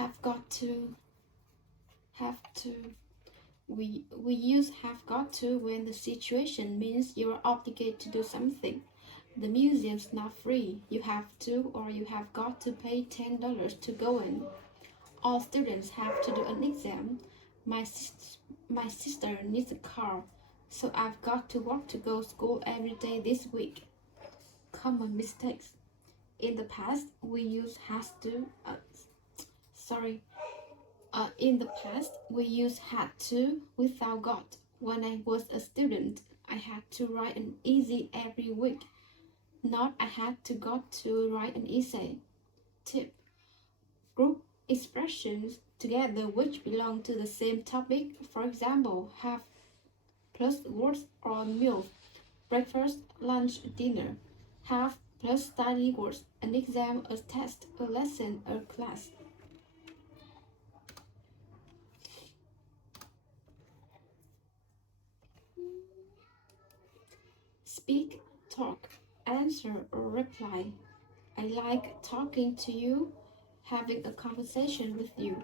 have got to, have to. We use have got to when the situation means you are obligated to do something. The museum's not free. You have to or you have got to pay $10 to go in. All students have to do an exam. My sister needs a car, so I've got to walk to go to school every day this week. Common mistakes. In the past, we use has to. In the past, we used had to without got. When I was a student, I had to write an essay every week. Not I had to got to write an essay. Tip. Group expressions together which belong to the same topic. For example, have plus words or meal. Breakfast, lunch, dinner. Have plus study words. An exam, a test, a lesson, a class. Speak, talk, answer or reply. I like talking to you, having a conversation with you.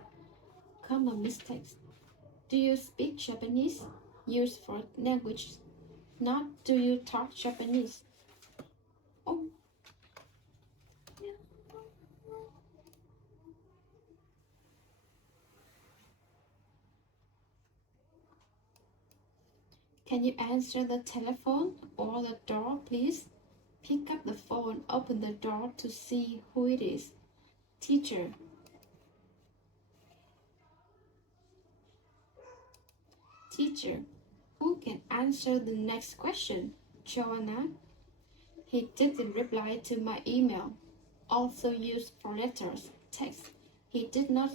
Common mistakes. Do you speak Japanese? Used for language. Not do you talk Japanese? Oh. Yeah. Can you answer the telephone or the door, please? Pick up the phone, open the door to see who it is. Teacher. Teacher. Who can answer the next question? Joanna. He didn't reply to my email. Also used for letters, text. He did not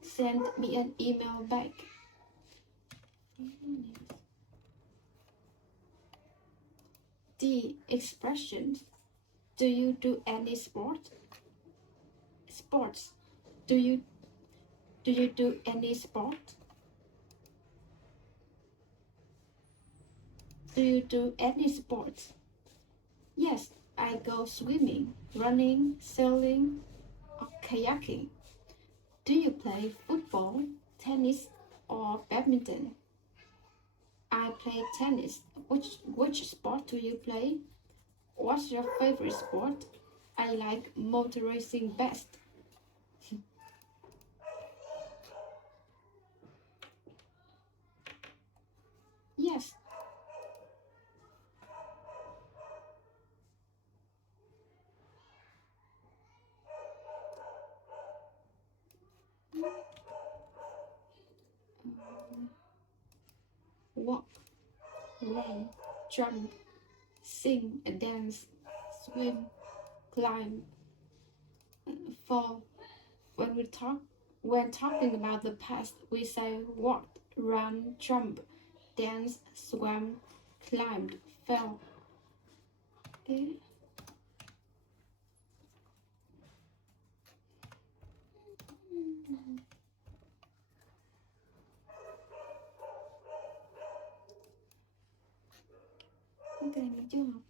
send me an email back. D. Expressions. Do you do any sport? Sports. Do you do any sport? Do you do any sports? Yes, I go swimming, running, sailing, or kayaking. Do you play football, tennis, or badminton? I play tennis. Which sport do you play? What's your favorite sport? I like motor racing best. Yes. Walk, run, jump, sing, dance, swim, climb, fall. When talking about the past, we say walked, ran, jump, danced, swam, climbed, fell. Okay. Cái này mình chưa học.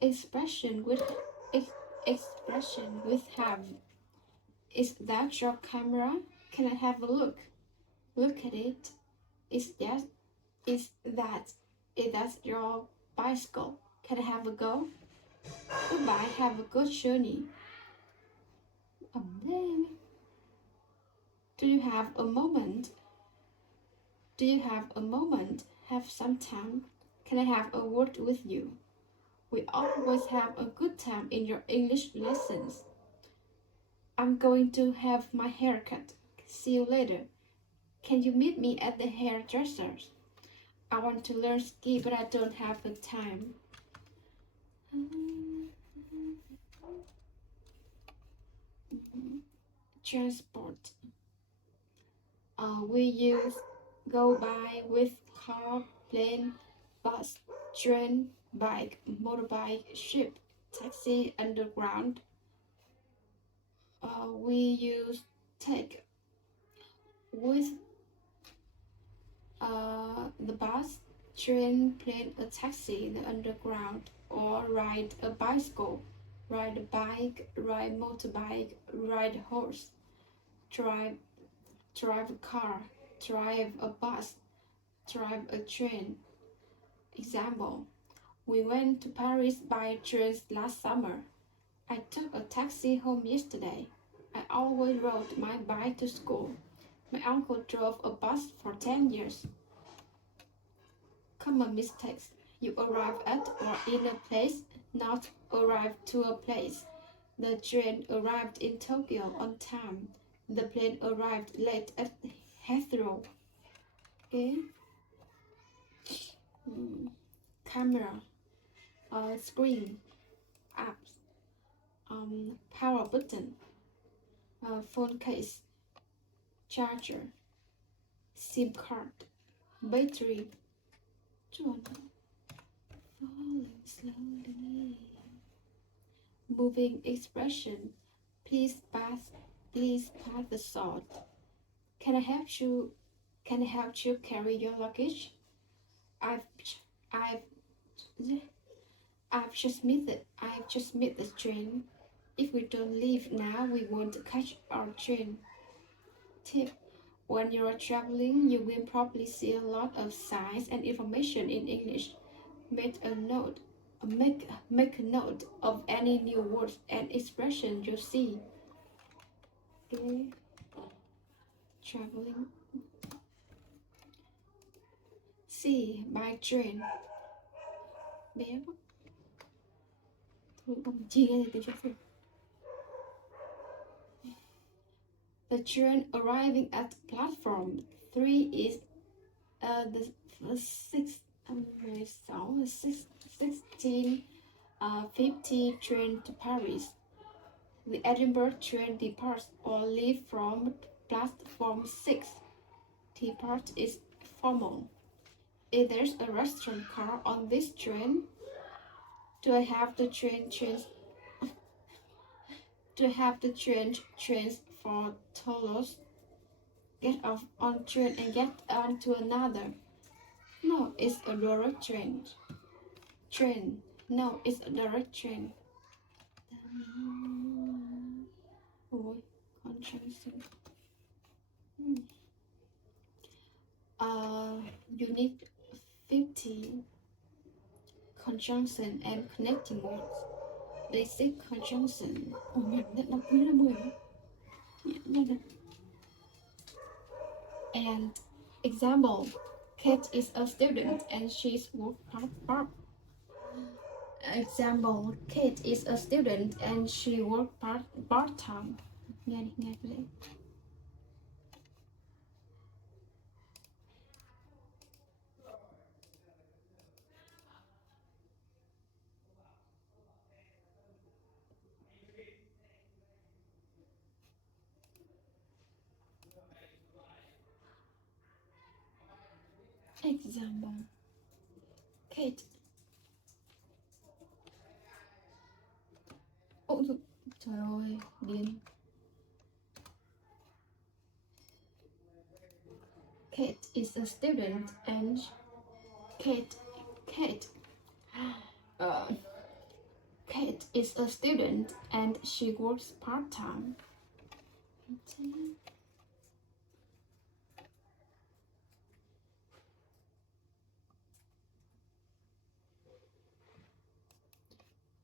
Expression with have. Is that your camera? Can I have a look? Look at it. Is that your bicycle? Can I have a go? Goodbye, have a good journey. Do you have a moment? Do you have a moment? Have some time? Can I have a word with you? We always have a good time in your English lessons. I'm going to have my hair cut. See you later. Can you meet me at the hairdresser's? I want to learn ski, but I don't have the time. Transport. We use go by with car, plane, bus, train, bike, motorbike, ship, taxi, underground. We use take with the bus, train, plane, a taxi, the underground, or ride a bicycle, ride a bike, ride motorbike, ride horse, drive a car, drive a bus, drive a train. Example: we went to Paris by train last summer. I took a taxi home yesterday. I always rode my bike to school. My uncle drove a bus for 10 years. Common mistakes: you arrive at or in a place, not arrive to a place. The train arrived in Tokyo on time. The plane arrived late at Heathrow. Okay. Camera, screen, apps, power button, phone case, charger, SIM card, battery. Falling slowly. Moving expression. Please pass the salt. Can I help you? Can I help you carry your luggage? I've just missed it. I've just missed the train. If we don't leave now, we won't catch our train. Tip: when you are traveling, you will probably see a lot of signs and information in English. Make a note of any new words and expressions you see. Okay. Traveling. See, by train. Bé quá. Thôi không chia ra từ cho The train arriving at platform 3 is the 16:50 train to Paris. The Edinburgh train departs or leaves from platform 6. Depart is formal. If there's a restaurant car on this train, do I have to change trains for Toulouse? Get off on train and get on to another. No, it's a direct train. No, it's a direct train. Ôi, contraction. You need 50 conjunction and connecting words. Basic conjunction. Ôi mẹ, đọc quý là 10 hả? And example: Kate is a student and she's work part. Example: Kate is a student and she work part time. Nghe đi, nghe cái đấy. Example: Kate. Ôi trời ơi, điên. Kate is a student and Kate is a student and she works part-time.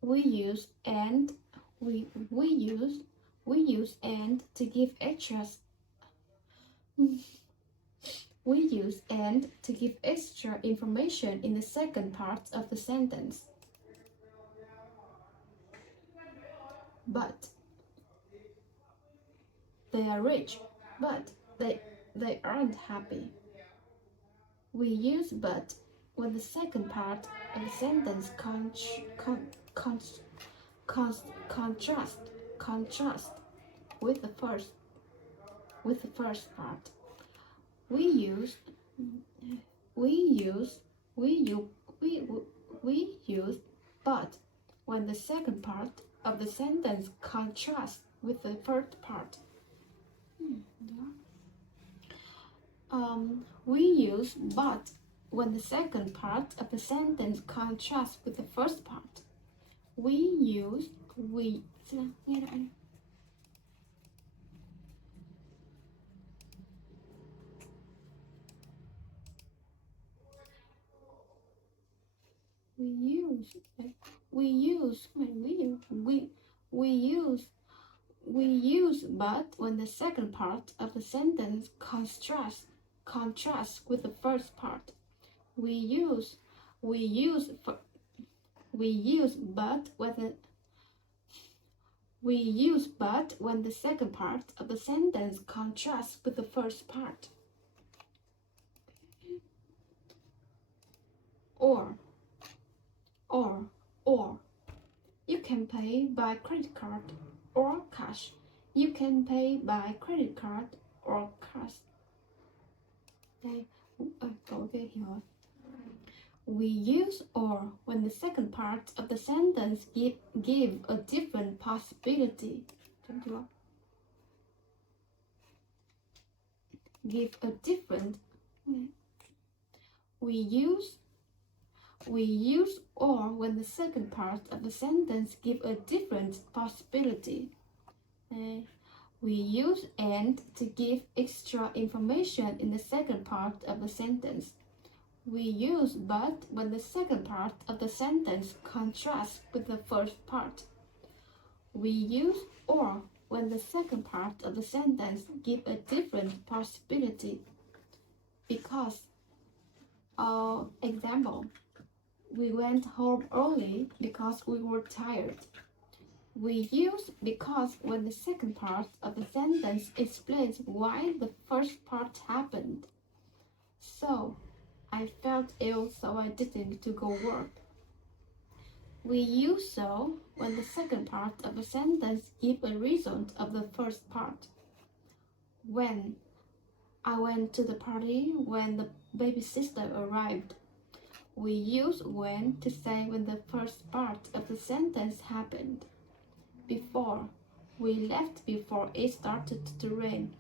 We use and to give extras. We use and to give extra information in the second part of the sentence. But they are rich, but they aren't happy. We use but when the second part of the sentence contrast with the first part. We use but when the second part of the sentence contrasts with the first part. We use but when the second part of the sentence contrasts with the first part. We use we. Nghe lại. We use but when the second part of the sentence contrasts with the first part. We use but when the second part of the sentence contrasts with the first part. Or you can pay by credit card or cash. You can pay by credit card or cash. Đây, cậu kia hiểu rồi. We use or when the second part of the sentence give a different possibility. Give a different. We use or when the second part of the sentence give a different possibility. We use and to give extra information in the second part of the sentence. We use but when the second part of the sentence contrasts with the first part. We use or when the second part of the sentence give a different possibility. Because, example, we went home early because we were tired. We use because when the second part of the sentence explains why the first part happened. So, I felt ill, so I didn't to go work. We use so when the second part of a sentence gives a result of the first part. When I went to the party when the baby sister arrived. We use when to say when the first part of the sentence happened. Before. We left before it started to rain.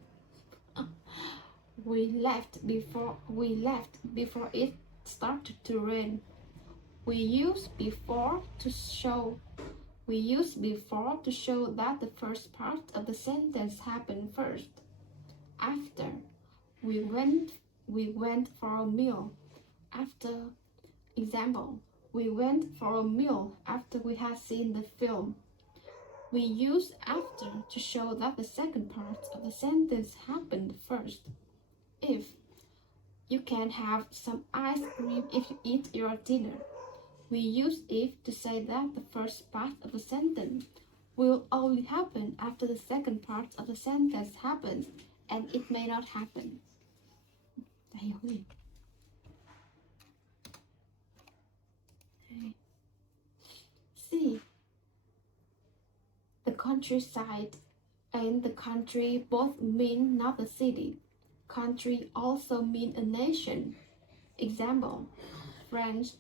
We left before it started to rain. We use before to show that the first part of the sentence happened first. After. We went for a meal. After. Example, we went for a meal after we had seen the film. We use after to show that the second part of the sentence happened first. If you can have some ice cream if you eat your dinner. We use if to say that the first part of the sentence will only happen after the second part of the sentence happens, and it may not happen. Đã hiểu gì? C. The countryside and the country both mean not the city. Country also mean a nation. Example, France,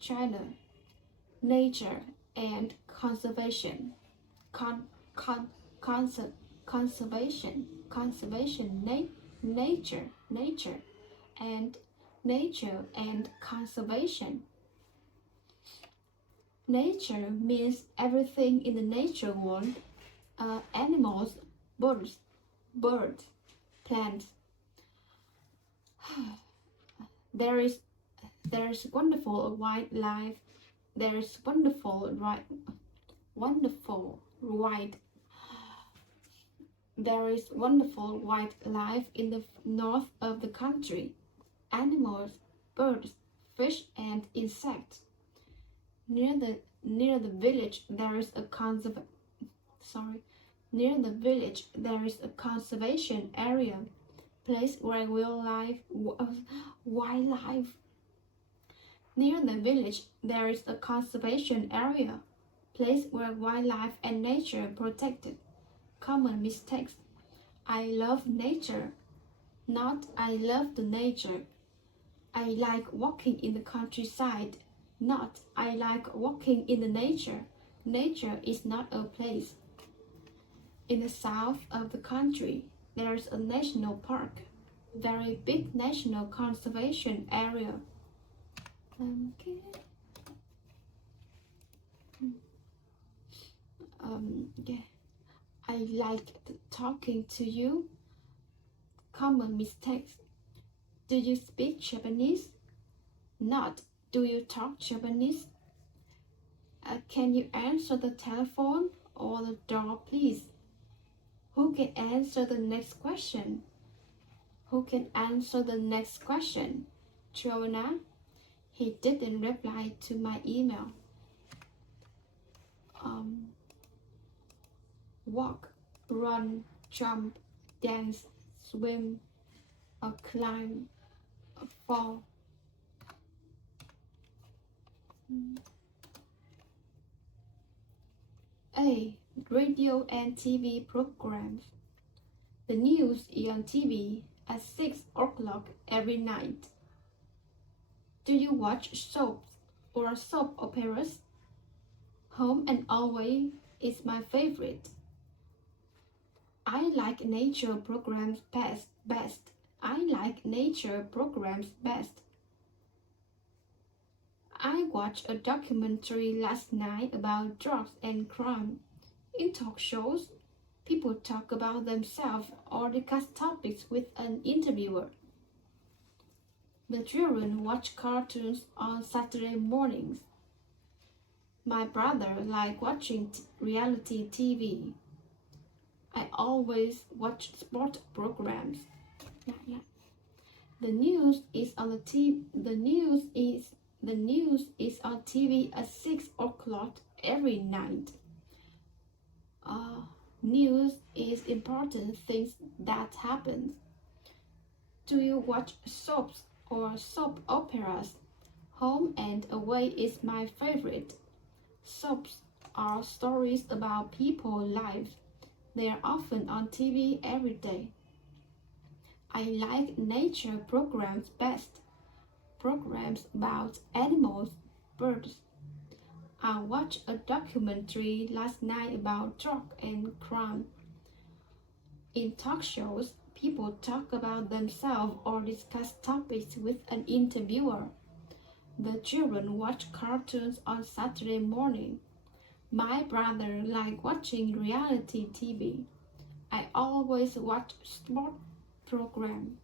China. Nature and conservation. Conservation, nature and conservation. Nature means everything in the nature world, animals, birds, plants. There is wonderful wildlife. There is wonderful wildlife in the north of the country. Animals, birds, fish, and insects. Near the village there is a conservation area, place where wildlife. Near the village there is a conservation area, place where wildlife and nature are protected. Common mistakes. I love nature, not I love the nature. I like walking in the countryside, not I like walking in the nature. Nature is not a place. In the south of the country, there's a national park, very big national conservation area. Okay. Yeah. I like talking to you. Common mistakes. Do you speak Japanese? Not. Do you talk Japanese? Can you answer the telephone or the door, please? Who can answer the next question? Who can answer the next question? Jonah. He didn't reply to my email. Walk, run, jump, dance, swim, climb, fall. A. Radio and TV programs. The news is on TV at 6 o'clock every night. Do you watch soaps or soap operas? Home and Away is my favorite. I like nature programs best. I like nature programs best. I watched a documentary last night about drugs and crime. In talk shows, people talk about themselves or discuss topics with an interviewer. The children watch cartoons on Saturday mornings. My brother likes watching reality TV. I always watch sport programs. The news is on TV at 6 o'clock every night. News is important things that happen. Do you watch soaps or soap operas? Home and Away is my favorite. Soaps are stories about people's lives. They are often on TV every day. I like nature programs best. Programs about animals, birds. I watched a documentary last night about drugs and crime. In talk shows, people talk about themselves or discuss topics with an interviewer. The children watch cartoons on Saturday morning. My brother likes watching reality TV. I always watch sport program.